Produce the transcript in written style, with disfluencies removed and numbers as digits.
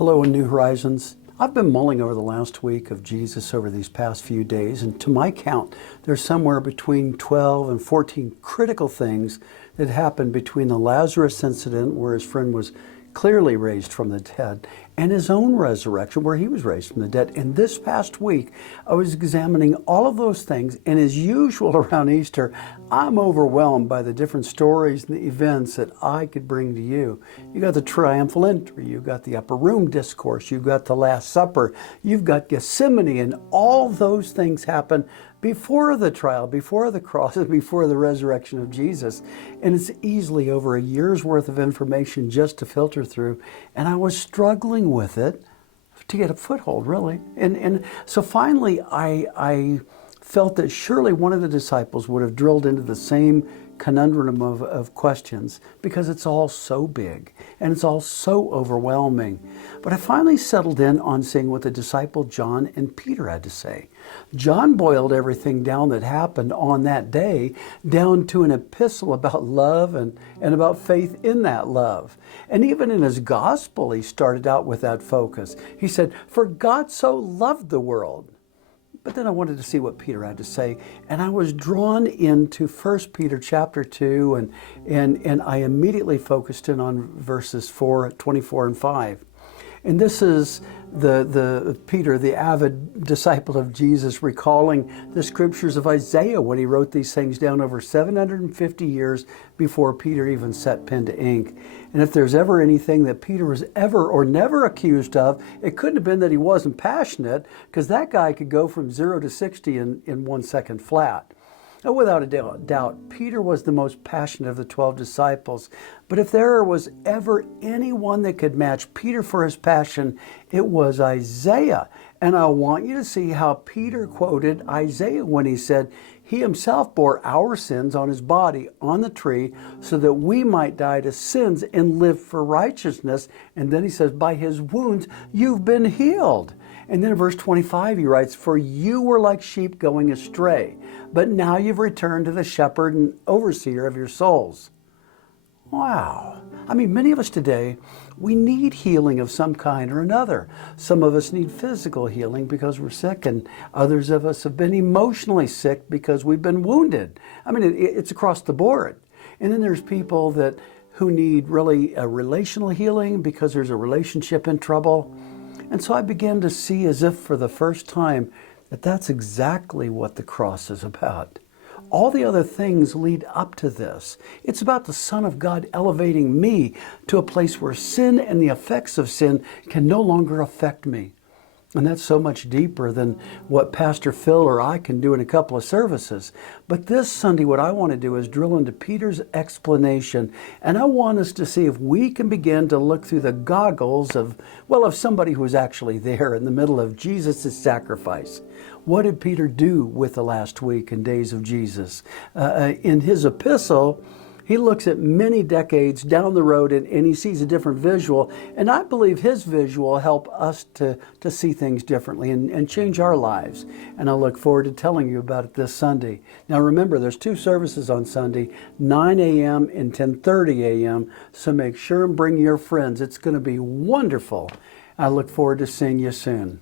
Hello in New Horizons. I've been mulling over the last week of Jesus over these past few days, and to my count, there's somewhere between 12 and 14 critical things that happened between the Lazarus incident, where his friend was clearly raised from the dead, and his own resurrection, where he was raised from the dead. And this past week, I was examining all of those things, and as usual around Easter, I'm overwhelmed by the different stories and the events that I could bring to you. You got the triumphal entry, you've got the upper room discourse, you've got the Last Supper, you've got Gethsemane, and all those things happen before the trial, before the cross, and before the resurrection of Jesus. And it's easily over a year's worth of information just to filter through. And I was struggling with it to get a foothold, really. And so finally, I felt that surely one of the disciples would have drilled into the same conundrum of questions, because it's all so big and it's all so overwhelming. But I finally settled in on seeing what the disciple John and Peter had to say. John boiled everything down that happened on that day down to an epistle about love and about faith in that love. And even in his gospel, he started out with that focus. He said, "For God so loved the world." But then I wanted to see what Peter had to say, and I was drawn into 1 Peter chapter 2, and I immediately focused in on verses 24 and 5. And this is the Peter, the avid disciple of Jesus, recalling the scriptures of Isaiah when he wrote these things down over 750 years before Peter even set pen to ink. And if there's ever anything that Peter was ever or never accused of, it couldn't have been that he wasn't passionate, because that guy could go from 0 to 60 in 1 second flat. And without a doubt, Peter was the most passionate of the 12 disciples. But if there was ever anyone that could match Peter for his passion, it was Isaiah. And I want you to see how Peter quoted Isaiah when he said, "He himself bore our sins on his body on the tree so that we might die to sins and live for righteousness." And then he says, "By his wounds you've been healed." And then in verse 25 he writes, "For you were like sheep going astray, but now you've returned to the shepherd and overseer of your souls." Wow. I mean, many of us today, we need healing of some kind or another. Some of us need physical healing because we're sick, and others of us have been emotionally sick because we've been wounded. I mean, it's across the board. And then there's people who need really a relational healing because there's a relationship in trouble. And so I began to see, as if for the first time, that that's exactly what the cross is about. All the other things lead up to this. It's about the Son of God elevating me to a place where sin and the effects of sin can no longer affect me. And that's so much deeper than what Pastor Phil or I can do in a couple of services. But this Sunday, what I want to do is drill into Peter's explanation. And I want us to see if we can begin to look through the goggles of somebody who was actually there in the middle of Jesus' sacrifice. What did Peter do with the last week and days of Jesus? In his epistle, he looks at many decades down the road and he sees a different visual. And I believe his visual will help us to see things differently and change our lives. And I look forward to telling you about it this Sunday. Now remember, there's 2 services on Sunday, 9 a.m. and 10:30 a.m. So make sure and bring your friends. It's going to be wonderful. I look forward to seeing you soon.